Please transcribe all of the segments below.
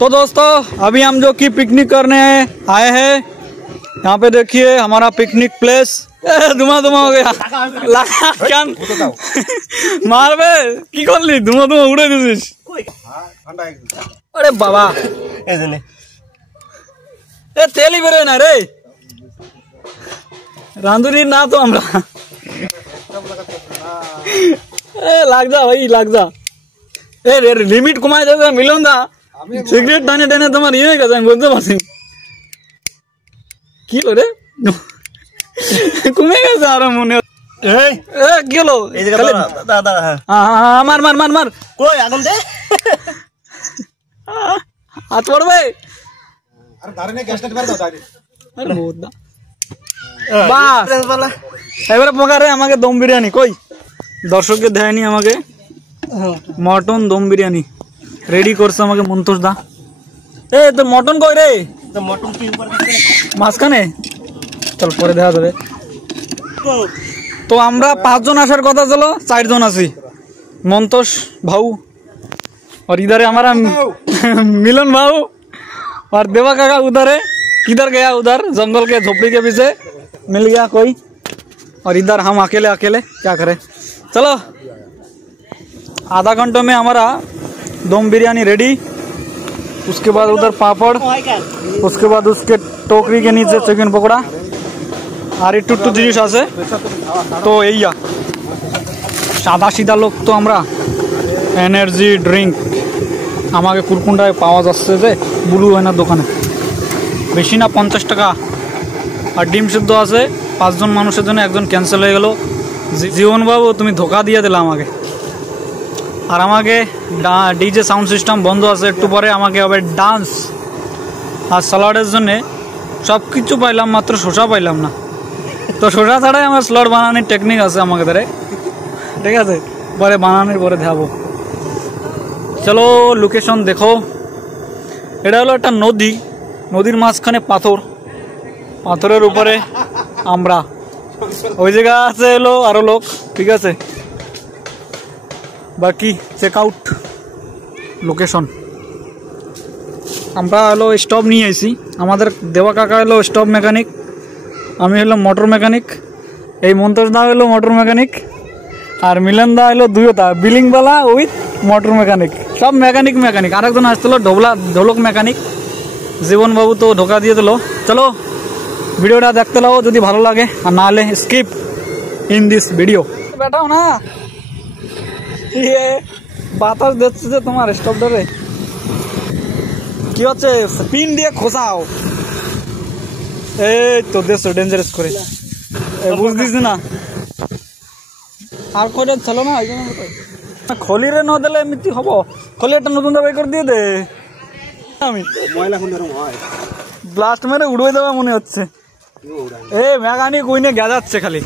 तो दोस्तों अभी हम जो कि पिकनिक करने आए हैं, यहाँ पे देखिए हमारा पिकनिक प्लेस। धुआं धुआं हो गया क्या मार बे की कर ली धुआं धुआं उड़े दिस। अरे बाबा ए तेली बेरे ना रे रांधुनी ना तो हमरा ए लाग जा भाई लाग जा ए लिमिट कमाए दे मिलन दा सिगरेट टाने टाने तुम्हार ये कैसे बुझते पासी की लो रे कमे कैसे आ रहा मुने ए কি হলো এই যে দাদা হ্যাঁ মার মার মার মার কই আগুন দে হাত পড়বে আরে ধারে নে গ্যাস মার দাও দাঁড়ি আরে বহুত দা বাস এবারে পকারে আমাকে দম বিরিয়ানি কই দর্শককে দেয়নি আমাকে মটন দম বিরিয়ানি রেডি করছে আমাকে মন্তোষ দা। এ তো মটন কই রে তো মটন কি উপর মাছখানে চল পরে দেখা যাবে। तो আমরা 5 जन आसार कथा चलो 4 जन आছি मंतोष भाऊ और इधर है हमारा मिलन भाऊ और देवा काका उधर है किधर गया उधर जंगल के झोपड़ी के पीछे मिल गया कोई और इधर हम अकेले अकेले क्या करें। चलो आधा घंटे में हमारा दम बिरयानी रेडी, उसके बाद उधर पापड़, उसके बाद उसके टोकरी के नीचे चिकन पकौड़ा আর একটু একটু জিনিস আছে। তো এইয়া সাদা সিধা লোক তো আমরা এনার্জি ড্রিঙ্ক আমাকে কুরকুন্ডায় পাওয়া যাচ্ছে যে ব্লু ওয়েনার দোকানে বেশি না 50 টাকা আর ডিম সিদ্ধ আছে 5 জন মানুষের জন্য একজন ক্যান্সেল হয়ে গেল। জীবন বাবু তুমি ধোকা দিয়ে দিলে আমাকে আর আমাকে ডিজে সাউন্ড সিস্টেম বন্ধ আছে একটু পরে আমাকে হবে ডান্স আর স্যালাডের জন্য সব কিছু পাইলাম মাত্র শসা পাইলাম না। तो शोषा छाड़ाई हमारे स्लट बनाने टेक्निक आछे आमाके धरे ठीक है परे बनाने परे देखाबो। चलो लोकेशन देखो एटा हलो एकटा नदी नदीर माझखाने पाथर पाथरेर उपरे आमरा ओई जायगा आछे हलो आरो लोक ठीक है बाकी चेक आउट लोकेशन आमरा हलो स्टप निये आइछि आमादेर देवा काका हलो स्टप मेकानिक আমি হলো মোটর মেকানিক এই মন্তোষ দা হলো মোটর মেকানিক আর মিলন দা হলো দুইটা বিলিং वाला উইথ মোটর মেকানিক সব মেকানিক মেকানিক আরেকজন আসছিল ঢোলক মেকানিক জীবন বাবু তো ধোকা দিয়ে দিল। চলো ভিডিওটা দেখতে লাও যদি ভালো লাগে আর না হলে স্কিপ ইন দিস ভিডিও बैठाओ না ये বাতাস দিচ্ছে যে তোমার স্টপ ধরে কি হচ্ছে স্পিন দিয়ে খোসাও तो देश डेंजरस करे बुझ दिस ना আর কইরা চলো না খলি রে ন দিলে এমতি হবো খলি একটা নতুন দাবাই করে দিয়ে দে আমি ময়লা খুন্ডার হয় ব্লাস্ট মেরে উড়াই দেবা মনে হচ্ছে এ মেকানি কইনে গাজাচ্ছে খালি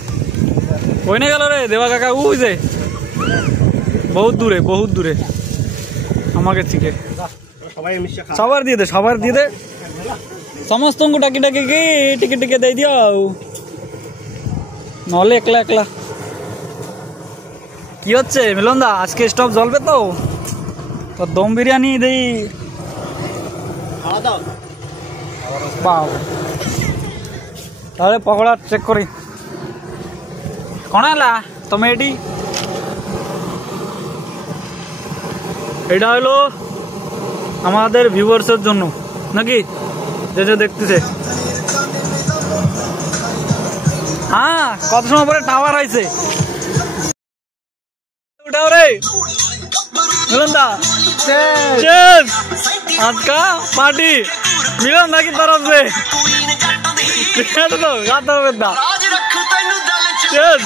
কইনে গেল রে দেবা কাকা ওই যে বহুত দূরে আমাকে থেকে সবার দিয়ে দে समस्त को डाकी डाकी टिके टिके दे दियो नले एकला एकला কি হচ্ছে মিলন দা আজকে স্টপ জ্বলবে তো তো দম বিরিয়ানি দেই খাওয়া দাও বাও তাহলে পকোড়া চেক করি কোন এলা তুমি এটা হলো আমাদের ভিউয়ার্সের জন্য নাকি যে দেখতেছে हाँ कत समय पर टावर आइছে उठाओ रे मिलन दा चेस आज का पार्टी मिलन दा की तरफ से तो गाता है दा चेस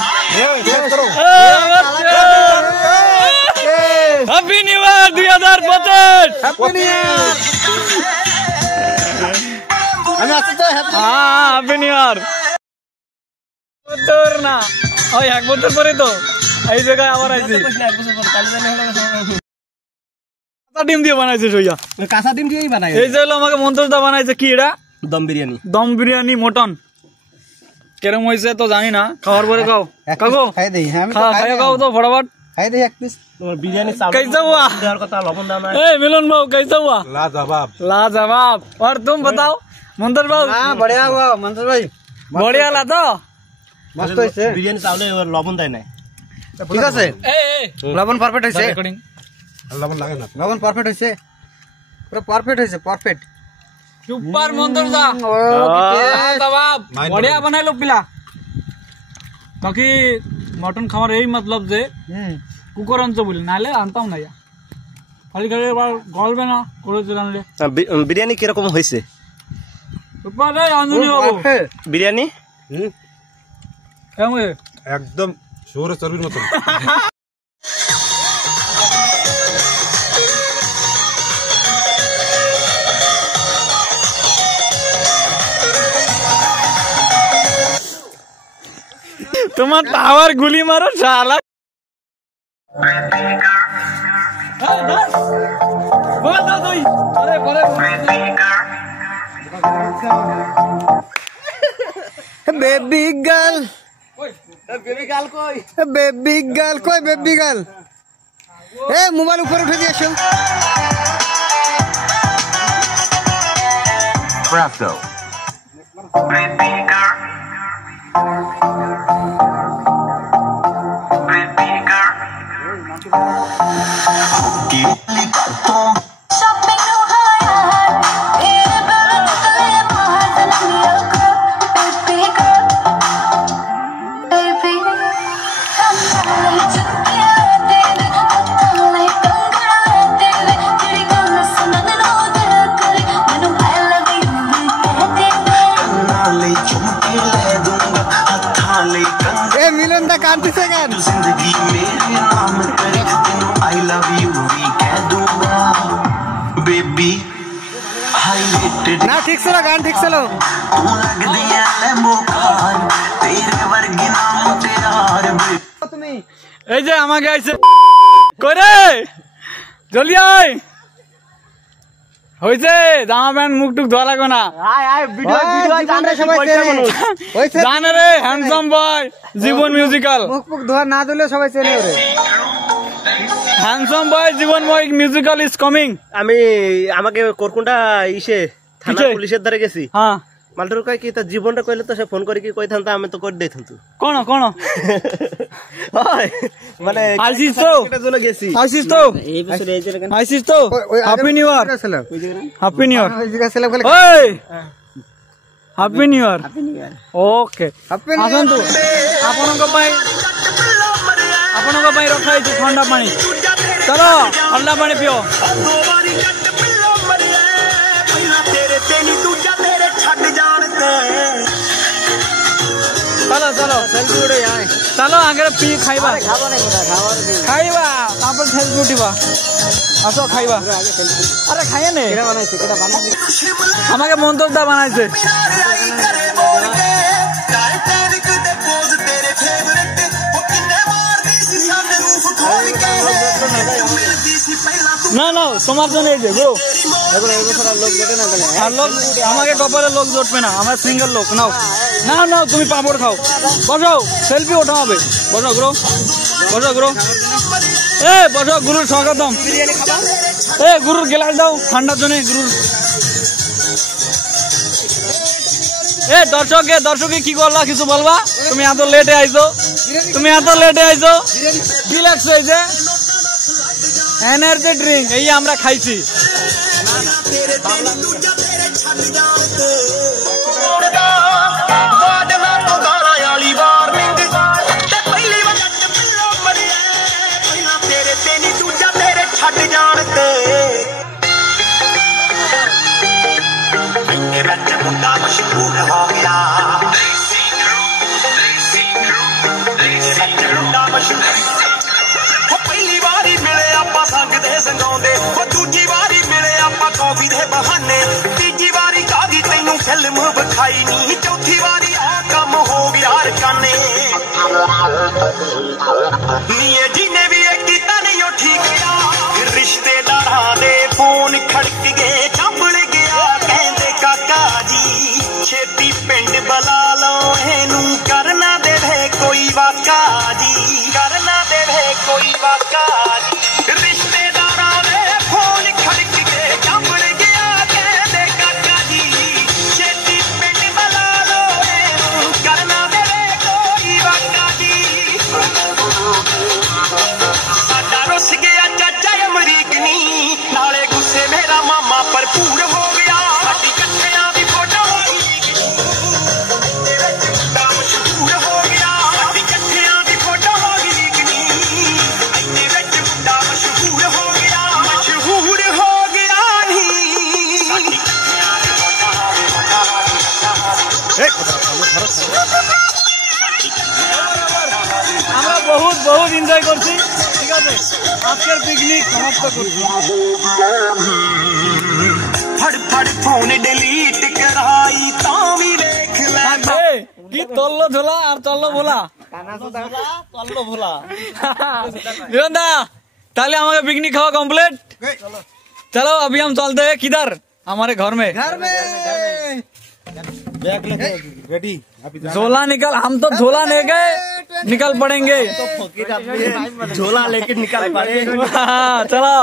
happy new year 2025 happy new year हाँ हैप्पी न्यू ईयर ना ওই এক বছর পরে তো এই জায়গায় আবার আইছি কাঁচা ডিম দিয়ে বানাইছিস ওইয়া কাঁচা ডিম দিয়েই বানাই এই যে হলো আমাকে মন্তোষ দা বানাইছে কি এটা দম বিরিয়ানি মটন কেরম হইছে তো জানি না খাওয়ার পরে খাও কাকো খাই দেই আমি তো খাই খাও তো ফটাফট खाई दे एक पीस बिरयानी कैसा हुआ मिलन भाव कैसा हुआ लाजवाब और तुम बताओ मंतर भाव बढ़िया हुआ मंतर भाई बढ़िया ला तो मस्त হইছে বিরিয়ানি চাউলে লবণ দেয় না ঠিক আছে লবণ পারফেক্ট হইছে লবণ লাগে না লবণ পারফেক্ট হইছে পুরো পারফেক্ট হইছে পারফেক্ট सुपर मंतर दा लाजवाब बढ़िया बनाए लो पिला बाकी मटन खावर यही मतलब जे कुकर आनছো বলি নালে আনতাম না ইয়া খালি খালি এবার গলবে না করে দিলামলে বিরিয়ানি কি রকম হইছে সুপার রে আনজনি বাবু বিরিয়ানি কেমন একদম শহরের চর্বির মতো তোমার টাওয়ার গুলি মারো শালা বল দাও তুই আরে পরে बेबी गर्ल बेबी गर्ल कोई बेबी गर्ल ए मोबाइल ऊपर उठा दिया show Bravo. Baby girl. Baby girl. Shopping no higher. Here but the heart and your girl. Baby girl. Baby. Come on, मिलन दा कांति से गान जिंदगी मेरे नाम करे तेनू आई लव यू भी कह दूंगा बेबी हाईलाइटेड ना ठीक से लो गान ठीक से लो तू लग दिया लैम्बो कार तेरे वर्गी नाम तेरा यार তুমি এই যে আমাকে আইছে করে জলদি আয় হইছে জামা প্যান্ট মুখ টুক ধোয়া লাগবে না আয় ভিডিও জানরে সবাই হইছে জানে রে হ্যান্ডসাম বয় জীবন মিউজিক্যাল মুখ ধোয়া না দিলে সবাই চেনে ওরে handsome boy Jibon musical is coming আমি আমাকে কোরকুন্ডা ইসে থানা পুলিশের ধরে গেছি হ্যাঁ মালটার কয় কি তার জীবনটা কইলে তো সে ফোন করে কি কইতাম আমি তো করে দেইতাম কোন কোন মানে আইসিস তো এটার জন্য গেছি আইসিস তো এই বছর এই জায়গা আইসিস তো happy new year happy new year ওই জায়গা সেলফ করে ওই হ্যাপি নিউ ইয়ার ওকে আসন্তু ଆପଣଙ୍କ ପାଇଁ ରଖା ହେଇଛି ଥଣ୍ଡା ପାଣି ଚାଲ ଥଣ୍ଡା ପାଣି ପିଅ चलो चलो सेल्फी उठे आए चलो आगे पी खाइबा खाइबा तापर सेल्फी उठिबा आसो खाइबा अरे खाइए ने আমাকে মন্তরদা বানাইছে না না তোমার জন্য এই যে ব্রো এখন এই বছর লোক জোটে না গেলে আর লোক আমাকে কপালে লোক জোটবে না আমার সিঙ্গেল লোক নাও না না তুমি পাপড় খাও বসো সেলফি ওঠা হবে বসো গুরু এ বসো গুরুর স্বাগতম বিরিয়ানি খাবা এ গুরুর গ্লাস দাও ঠান্ডার জন্য গুরুর এ দর্শকে কি করলা কিছু বলবা তুমি এত লেটে আইছো রিল্যাক্স হয়ে যে এনার্জি ড্রিঙ্ক এই আমরা খাইছি पहली बारी मिले आपा संग दे संगाउंदे दूजी बारी मिले आपा कॉफी दे बहाने तीजी बारी कादी तैनू फिल्म विखाई नी चौथी बारी आ काम हो गया काने नीए जिने भी एक कीता नहीं ओ ठीक गया रिश्तेदारां दे फोन खड़क गए चंबल गया कहंदे काका जी छेती पिंड बुला लो एनू करना दे कोई वाका जी करना दे कोई काका रिश्तेदारां दे फोन खड़क के जमण गया कहंदे काका जी छेती पिंड बुला लो करना मेरे कोई वाका जी साडा रुस गया चाचा अमरीकनी नाले गुस्से मेरा मामा भरपूर हो गया साडी कट्ठियां दी फोटो मशहूर हो गया साडी कट्ठियां दी फोटो लीकनी इन्ने विच मुंडा मशहूर हो गया नी साडी कट्ठियां दी फोटो আমরা বহুত বহুত এনজয় করছি ঠিক আছে আজকের পিকনিক সমাপ্ত করছি फड़ फड़ फोन डिलीट कराई तावी देख ले কি তল্ল ঝোলা আর তল্ল ভোলা তল্ল ভোলা বিরন দা তাহলে আমাকে पिकनिक खावा कंप्लीट चलो अभी हम चलते हैं किधर हमारे घर में रेडी झोला निकल हम तो झोला ले गए निकल पड़ेंगे झोला लेके निकल पड़े चलो